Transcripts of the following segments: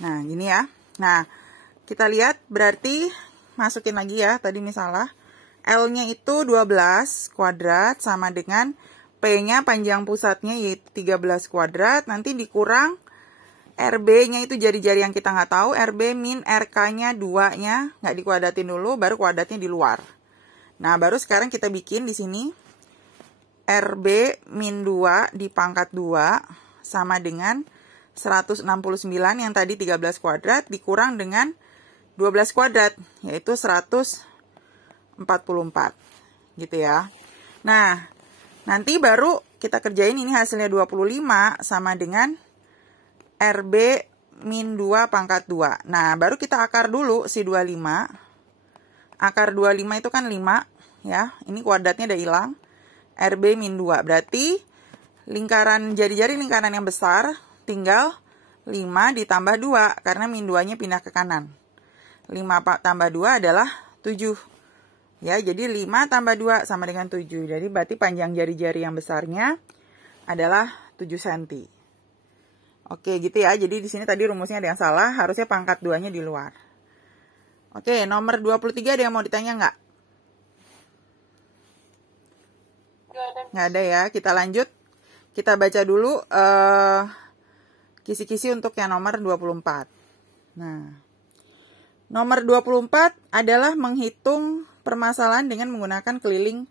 Nah, gini ya. Nah, kita lihat berarti masukin lagi ya, tadi misalnya L-nya itu 12 kuadrat sama dengan P-nya panjang pusatnya yaitu 13 kuadrat, nanti dikurang RB-nya itu jari-jari yang kita nggak tahu, RB min RK-nya 2-nya, nggak dikuadratin dulu, baru kuadratnya di luar. Nah, baru sekarang kita bikin di sini RB min 2 di pangkat 2 sama dengan 169 yang tadi 13 kuadrat dikurang dengan 12 kuadrat, yaitu 144, gitu ya. Nah, nanti baru kita kerjain ini hasilnya 25 sama dengan RB min 2 pangkat 2. Nah, baru kita akar dulu si 25. Akar 25 itu kan 5, ya. Ini kuadratnya udah hilang. RB min 2. Berarti lingkaran jari-jari lingkaran yang besar tinggal 5 ditambah 2. Karena min 2-nya pindah ke kanan. 5 tambah 2 adalah 7. Ya, jadi 5 tambah 2 sama dengan 7. Jadi berarti panjang jari-jari yang besarnya adalah 7 cm. Oke, gitu ya. Jadi di sini tadi rumusnya ada yang salah, harusnya pangkat 2-nya di luar. Oke, nomor 23 ada yang mau ditanya nggak? Nggak ada ya. Kita lanjut. Kita baca dulu kisi-kisi untuk yang nomor 24. Nah, nomor 24 adalah menghitung permasalahan dengan menggunakan keliling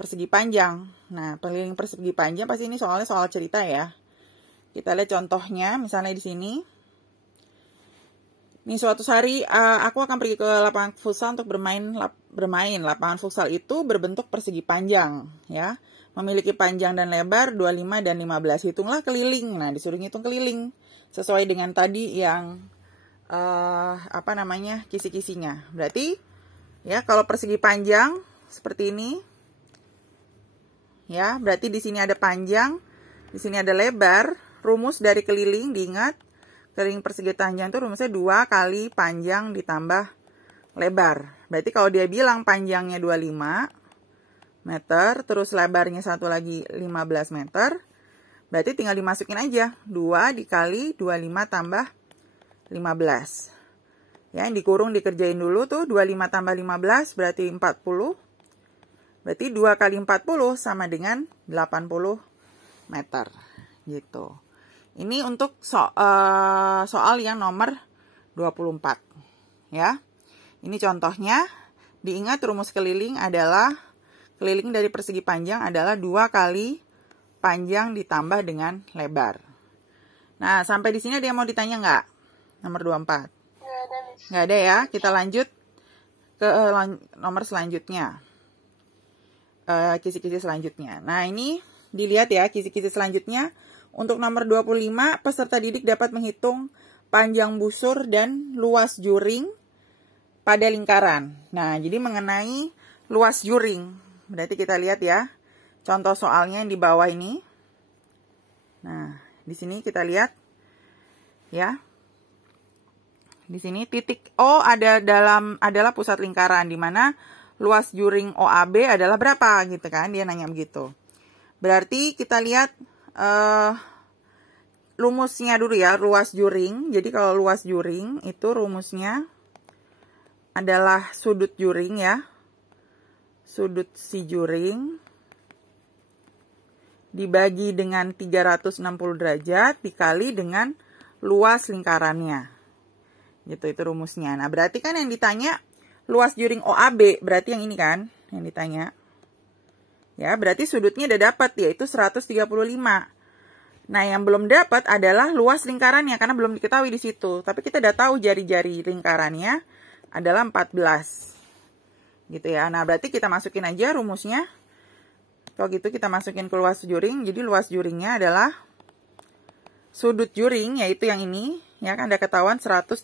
persegi panjang. Nah, keliling persegi panjang pasti ini soalnya soal cerita ya. Kita lihat contohnya, misalnya di sini. Ini suatu hari aku akan pergi ke lapangan futsal untuk bermain. Lapangan futsal itu berbentuk persegi panjang, ya. Memiliki panjang dan lebar 25 dan 15. Hitunglah keliling. Nah, disuruh hitung keliling sesuai dengan tadi yang kisi-kisinya. Berarti ya, kalau persegi panjang seperti ini, ya, berarti di sini ada panjang, di sini ada lebar. Rumus dari keliling diingat, keliling persegi panjang itu rumusnya 2 kali panjang ditambah lebar. Berarti kalau dia bilang panjangnya 25 meter, terus lebarnya satu lagi 15 meter, berarti tinggal dimasukin aja. 2 dikali 25 tambah 15. Ya, yang dikurung dikerjain dulu tuh, 25 tambah 15 berarti 40. Berarti 2 kali 40 sama dengan 80 meter. Gitu. Ini untuk soal yang nomor 24. Ya. Ini contohnya. Diingat rumus keliling adalah, keliling dari persegi panjang adalah 2 kali panjang ditambah dengan lebar. Nah, sampai di sini ada yang mau ditanya nggak? Nomor 24. Nggak ada ya. Kita lanjut ke nomor selanjutnya. Kisi-kisi selanjutnya. Nah, ini dilihat ya kisi-kisi selanjutnya. Untuk nomor 25, peserta didik dapat menghitung panjang busur dan luas juring pada lingkaran. Nah, jadi mengenai luas juring. Berarti kita lihat ya, contoh soalnya yang di bawah ini. Nah, di sini kita lihat ya. Di sini titik O adalah pusat lingkaran, di mana luas juring OAB adalah berapa gitu kan? Dia nanya begitu. Berarti kita lihat rumusnya dulu ya, luas juring. Jadi kalau luas juring itu rumusnya adalah sudut juring ya. Sudut si juring dibagi dengan 360 derajat dikali dengan luas lingkarannya. Gitu, itu rumusnya. Nah, berarti kan yang ditanya luas juring OAB, berarti yang ini kan yang ditanya. Ya, berarti sudutnya udah dapat, yaitu 135. Nah, yang belum dapat adalah luas lingkarannya, karena belum diketahui di situ. Tapi kita udah tahu jari-jari lingkarannya adalah 14. Gitu ya. Nah, berarti kita masukin aja rumusnya. Kalau gitu kita masukin ke luas juring. Jadi luas juringnya adalah sudut juring, yaitu yang ini. Ya kan, ada ketahuan 135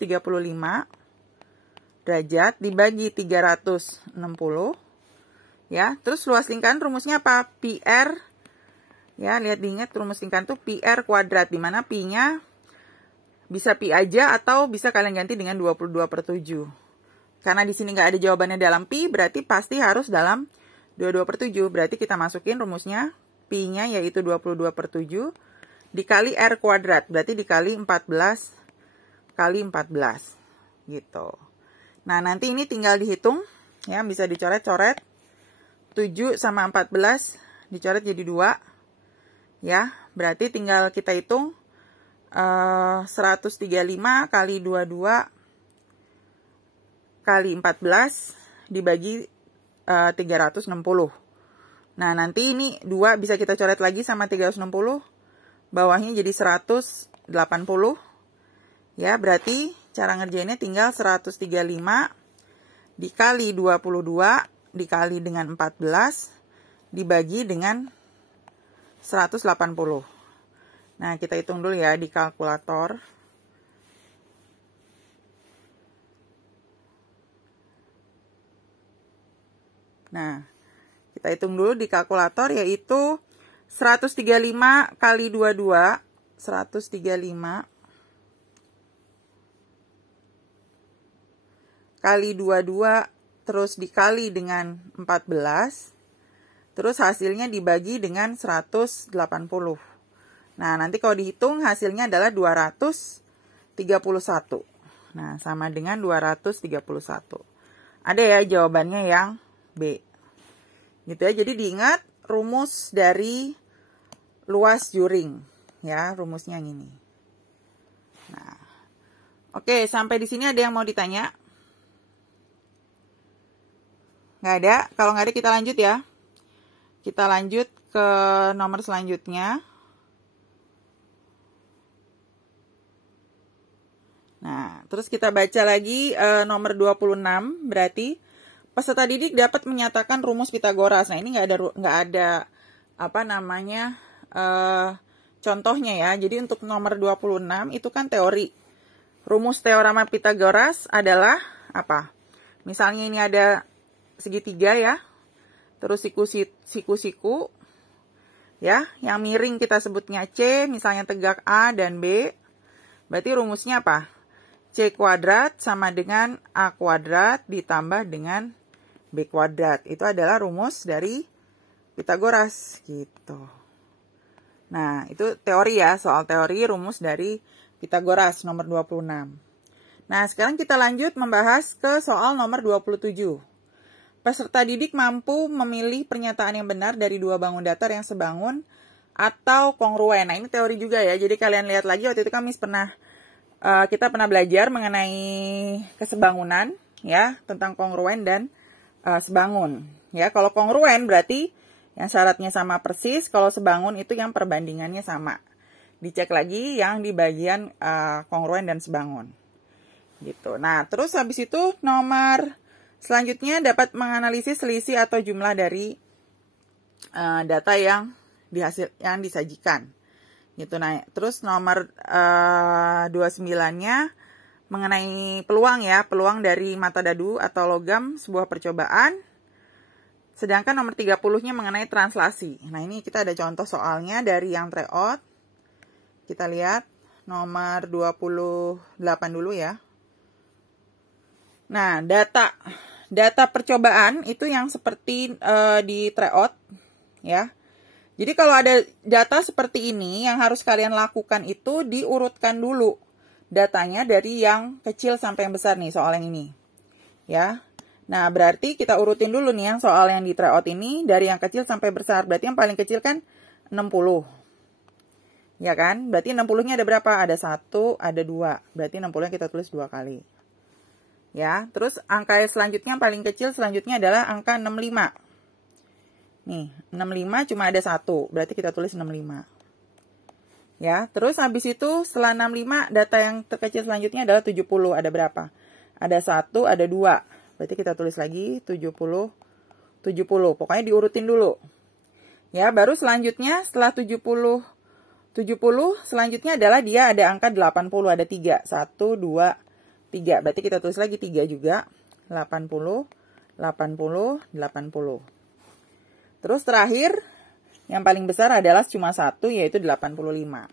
derajat dibagi 360. Ya, terus luas lingkaran rumusnya apa? PR. Ya, lihat diingat rumus lingkaran itu PR kuadrat, di mana Pi-nya bisa Pi aja atau bisa kalian ganti dengan 22/7. Karena di sini nggak ada jawabannya dalam Pi, berarti pasti harus dalam 22/7. Berarti kita masukin rumusnya, Pi-nya yaitu 22/7 dikali R kuadrat, berarti dikali 14 kali 14 gitu. Nah, nanti ini tinggal dihitung ya, bisa dicoret-coret. 7 sama 14 dicoret jadi 2 ya. Berarti tinggal kita hitung 135 kali 22 kali 14 dibagi 360. Nah, nanti ini 2 bisa kita coret lagi sama 360. Bawahnya jadi 180. Ya, berarti cara ngerjainnya tinggal 135 dikali 22 dikali dengan 14 dibagi dengan 180. Nah, kita hitung dulu ya di kalkulator. Nah, kita hitung dulu di kalkulator, yaitu 135 kali 22, 135 kali 22 terus dikali dengan 14, terus hasilnya dibagi dengan 180. Nah, nanti kalau dihitung hasilnya adalah 231. Nah, sama dengan 231. Ada ya jawabannya yang B. Gitu ya, jadi diingat rumus dari luas juring. Ya, rumusnya yang ini. Nah, oke, sampai di sini ada yang mau ditanya? Nggak ada? Kalau nggak ada kita lanjut ya. Kita lanjut ke nomor selanjutnya. Nah, terus kita baca lagi nomor 26, berarti peserta didik dapat menyatakan rumus Pitagoras. Nah, ini nggak ada apa namanya contohnya ya. Jadi untuk nomor 26 itu kan teori. Rumus teorema Pitagoras adalah apa? Misalnya ini ada segitiga ya. Terus siku-siku ya, yang miring kita sebutnya C, misalnya tegak A dan B. Berarti rumusnya apa? C kuadrat sama dengan A kuadrat ditambah dengan B kuadrat. Itu adalah rumus dari Pitagoras gitu. Nah, itu teori ya, soal teori rumus dari Pitagoras nomor 26. Nah, sekarang kita lanjut membahas ke soal nomor 27. Peserta didik mampu memilih pernyataan yang benar dari dua bangun datar yang sebangun atau kongruen. Nah, ini teori juga ya. Jadi kalian lihat lagi, waktu itu kami kita pernah belajar mengenai kesebangunan ya, tentang kongruen dan sebangun. Ya, kalau kongruen berarti yang syaratnya sama persis, kalau sebangun itu yang perbandingannya sama. Dicek lagi yang di bagian kongruen dan sebangun. Gitu. Nah, terus habis itu nomor selanjutnya dapat menganalisis selisih atau jumlah dari data yang disajikan. Gitu. Nah, terus nomor 29-nya mengenai peluang ya, peluang dari mata dadu atau logam sebuah percobaan. Sedangkan nomor 30-nya mengenai translasi. Nah, ini kita ada contoh soalnya dari yang tryout. Kita lihat nomor 28 dulu ya. Nah, data percobaan itu yang seperti di tryout ya. Jadi kalau ada data seperti ini, yang harus kalian lakukan itu diurutkan dulu datanya dari yang kecil sampai yang besar nih, soal yang ini. Ya. Nah, berarti kita urutin dulu nih yang soal yang di tryout ini, dari yang kecil sampai besar. Berarti yang paling kecil kan 60. Ya kan? Berarti 60-nya ada berapa? Ada 1, ada 2. Berarti 60-nya kita tulis 2 kali. Ya, terus angka selanjutnya yang paling kecil selanjutnya adalah angka 65. Nih, 65 cuma ada 1, berarti kita tulis 65. Ya, terus habis itu setelah 65, data yang terkecil selanjutnya adalah 70. Ada berapa? Ada 1, ada 2. Berarti kita tulis lagi 70. Pokoknya diurutin dulu. Ya, baru selanjutnya setelah 70 selanjutnya adalah dia ada angka 80, ada 3. 1, 2, 3. Berarti kita tulis lagi 3 juga. 80, 80. Terus terakhir, yang paling besar adalah cuma 1, yaitu 85.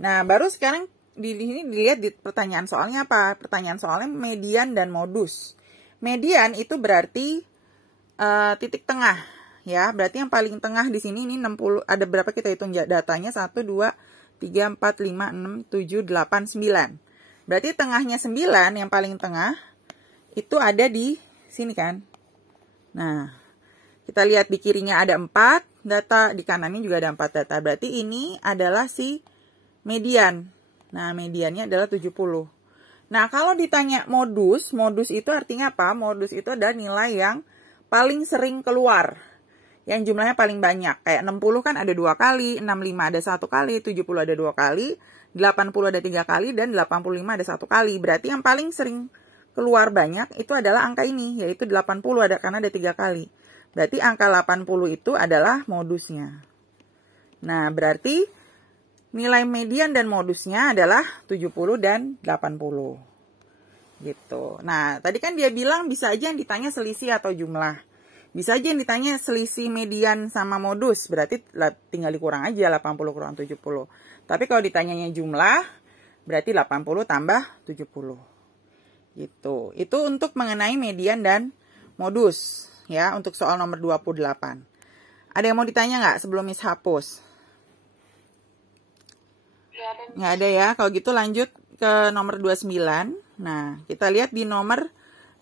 Nah, baru sekarang di sini dilihat di pertanyaan soalnya apa? Pertanyaan soalnya median dan modus. Median itu berarti titik tengah. Ya, berarti yang paling tengah di sini ini 60, ada berapa kita hitung datanya? 1, 2, 3, 4, 5, 6, 7, 8, 9. Berarti tengahnya 9, yang paling tengah, itu ada di sini kan. Nah, kita lihat di kirinya ada 4 data, di kanannya juga ada 4 data. Berarti ini adalah si median. Nah, mediannya adalah 70. Nah, kalau ditanya modus, modus itu artinya apa? Modus itu adalah nilai yang paling sering keluar. Yang jumlahnya paling banyak. Kayak 60 kan ada 2 kali, 65 ada 1 kali, 70 ada 2 kali, 80 ada 3 kali, dan 85 ada 1 kali. Berarti yang paling sering keluar banyak itu adalah angka ini, yaitu 80 ada karena ada 3 kali. Berarti angka 80 itu adalah modusnya. Nah, berarti nilai median dan modusnya adalah 70 dan 80. Gitu. Nah, tadi kan dia bilang bisa aja yang ditanya selisih atau jumlah. Bisa aja yang ditanya selisih median sama modus. Berarti tinggal dikurang aja 80 kurang 70. Tapi kalau ditanyanya jumlah, berarti 80 tambah 70. Gitu. Itu untuk mengenai median dan modus. Ya, untuk soal nomor 28. Ada yang mau ditanya nggak sebelum Miss hapus? Nggak ada ya. Kalau gitu lanjut ke nomor 29. Nah, kita lihat di nomor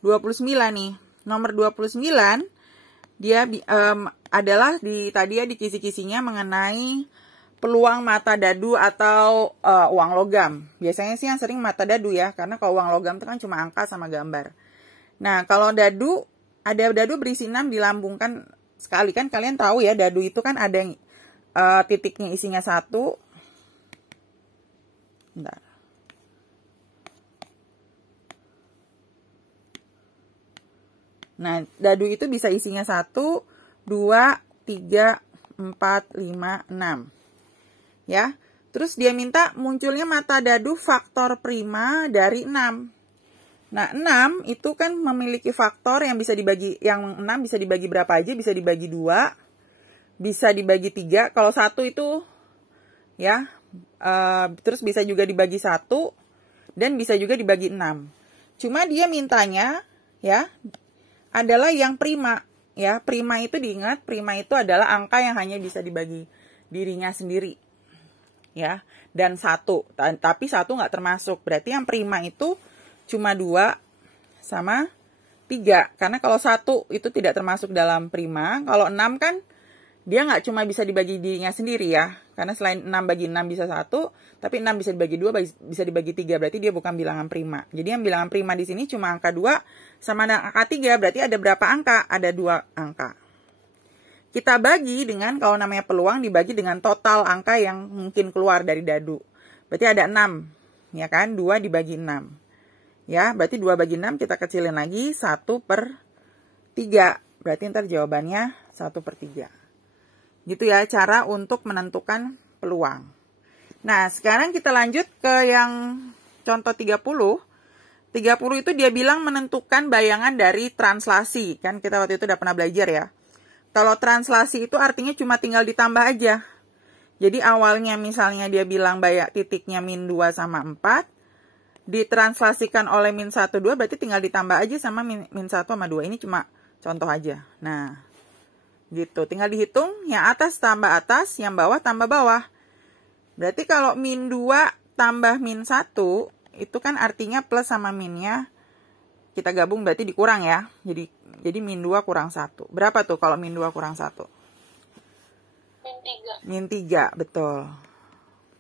29 nih. Nomor 29, dia adalah tadi ya di kisi-kisinya mengenai peluang mata dadu atau uang logam. Biasanya sih yang sering mata dadu ya, karena kalau uang logam itu kan cuma angka sama gambar. Nah, kalau dadu, ada dadu berisi 6 dilambungkan sekali. Kan kalian tahu ya, dadu itu kan ada yang titiknya isinya 1. Bentar. Nah, dadu itu bisa isinya 1, 2, 3, 4, 5, 6. Ya. Terus dia minta munculnya mata dadu faktor prima dari 6. Nah, 6 itu kan memiliki faktor yang bisa dibagi, yang 6 bisa dibagi berapa aja, bisa dibagi 2, bisa dibagi 3. Kalau 1 itu ya, terus bisa juga dibagi 1, dan bisa juga dibagi 6. Cuma dia mintanya ya adalah yang prima. Ya, prima itu diingat, prima itu adalah angka yang hanya bisa dibagi dirinya sendiri. Ya, dan 1. Tapi 1 nggak termasuk. Berarti yang prima itu cuma 2 sama 3. Karena kalau 1 itu tidak termasuk dalam prima. Kalau 6 kan dia nggak cuma bisa dibagi dirinya sendiri ya. Karena selain 6 bagi 6 bisa 1, tapi 6 bisa dibagi 2, bisa dibagi 3. Berarti dia bukan bilangan prima. Jadi yang bilangan prima di sini cuma angka 2 sama angka 3. Berarti ada berapa angka? Ada 2 angka. Kita bagi dengan, kalau namanya peluang, dibagi dengan total angka yang mungkin keluar dari dadu. Berarti ada 6. Ya kan? 2 dibagi 6. Ya, berarti 2 bagi 6 kita kecilin lagi, 1/3. Berarti ntar jawabannya 1/3. Gitu ya, cara untuk menentukan peluang. Nah, sekarang kita lanjut ke yang contoh 30. 30 itu dia bilang menentukan bayangan dari translasi. Kan kita waktu itu udah pernah belajar ya. Kalau translasi itu artinya cuma tinggal ditambah aja. Jadi awalnya misalnya dia bilang titiknya -2 sama 4. Ditranslasikan oleh -1, 2, berarti tinggal ditambah aja sama -1 sama 2. Ini cuma contoh aja. Nah, gitu. Tinggal dihitung, yang atas tambah atas, yang bawah tambah bawah. Berarti kalau -2 tambah -1, itu kan artinya plus sama minnya kita gabung berarti dikurang ya. Jadi -2 kurang 1. Berapa tuh kalau -2 kurang 1? -3, betul.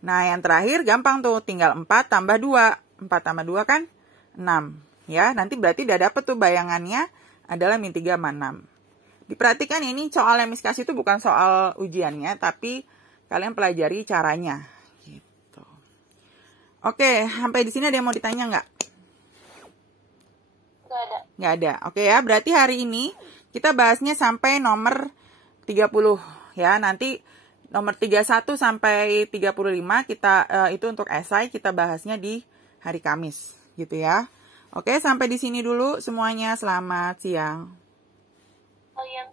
Nah, yang terakhir gampang tuh, tinggal 4 tambah 2. 4 tambah 2 kan 6. Ya, nanti berarti udah dapet tuh bayangannya adalah -3 sama 6. Diperhatikan ini soal yang Miss kasih itu bukan soal ujiannya, tapi kalian pelajari caranya. Gitu. Oke, sampai di sini ada yang mau ditanya nggak? Nggak ada. Oke ya, berarti hari ini kita bahasnya sampai nomor 30 ya. Nanti nomor 31 sampai 35 kita itu untuk esai kita bahasnya di hari Kamis gitu ya. Oke, sampai di sini dulu semuanya. Selamat siang. Oh iya,